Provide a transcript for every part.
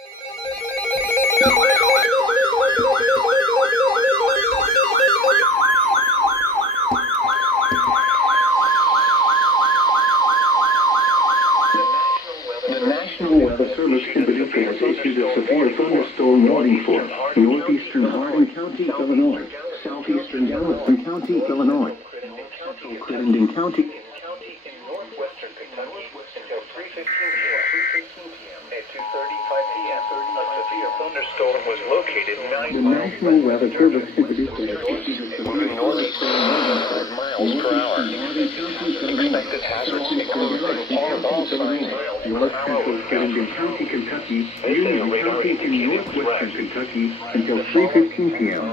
The National Weather Service in Paducah has issued a severe thunderstorm warning for northeastern Hardin County, Illinois, southeastern Gallatin County, Illinois, Crittenden County, in northwestern Kentucky until 3:15 p.m. At 2:35 p.m. A severe thunderstorm was located 9 The miles National Weather Service in Paducah has issued a severe moving northeastern thunderstorm warning for miles per hour. northeastern Hardin County, Illinois, Expected hazards southeastern include Gallatin all County, signs Illinois, per North hour Central with Crittenden gusts. County, Kentucky, This is a Union radar County in indicating northwestern threat. Kentucky until 3:15 p.m.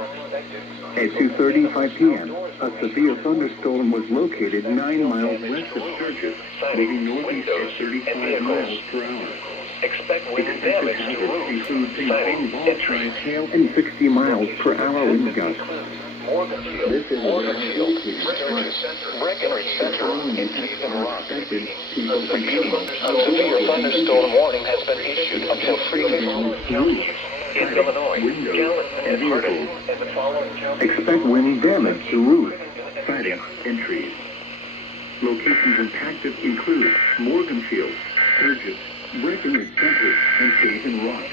At 2:35 p.m., a severe thunderstorm was located 9 miles west of Sturgis, moving northeast at 35 miles per hour. Expect wind Expected damage to hazards roofs, include siding, ball entries. size hail and 60 miles per hour wind gusts. Morganfield, This is Morganfield, a Breckenridge Center, following Increase impacts in are Rock. expected to A severe thunderstorm warning has been issued until 3 counties in Illinois, Gallatin, and Hardin, and the following counties. Expect wind damage to roofs, siding, and trees. Locations impacted include Morganfield, Sturgis, Breckenridge Center, and Hazen Rock.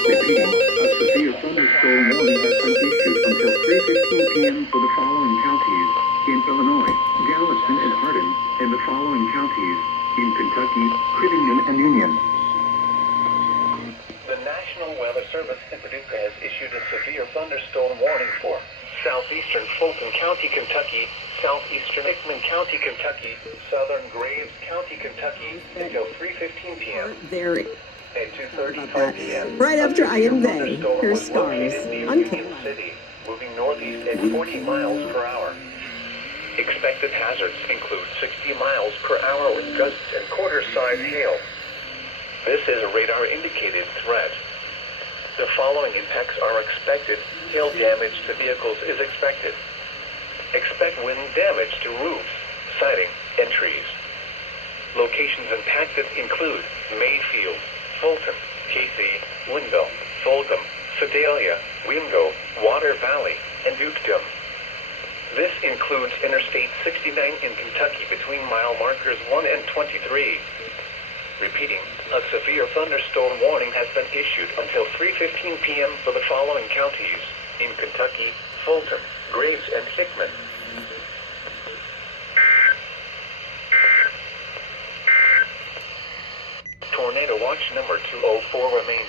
Repeating, a severe thunderstorm warning has been issued until 3:15 p.m. for the following counties in Illinois, Gallatin and Hardin, and the following counties in Kentucky, Crittenden and Union. The National Weather Service in Paducah has issued a severe thunderstorm warning for southeastern Fulton County, Kentucky, southeastern Hickman County, Kentucky, southern Graves County, Kentucky, until 3:15 p.m. There, At 2:35 p.m. right after I am they, thunderstorm here's was stars. located near On Union City, moving northeast at 40 miles per hour. Expected hazards include 60 miles per hour with gusts and quarter-size hail. This is a radar-indicated threat. The following impacts are expected. Hail damage to vehicles is expected. Expect wind damage to roofs, siding, and trees. Locations impacted include Mayfield, Fulton, Casey, Windville, Fulgham, Sedalia, Wingo, Water Valley, and Dukedom. This includes Interstate 69 in Kentucky between mile markers 1 and 23. Repeating, a severe thunderstorm warning has been issued until 3:15 p.m. for the following counties in Kentucky, Fulton, Graves, and Hickman. Tornado watch number 204 remains.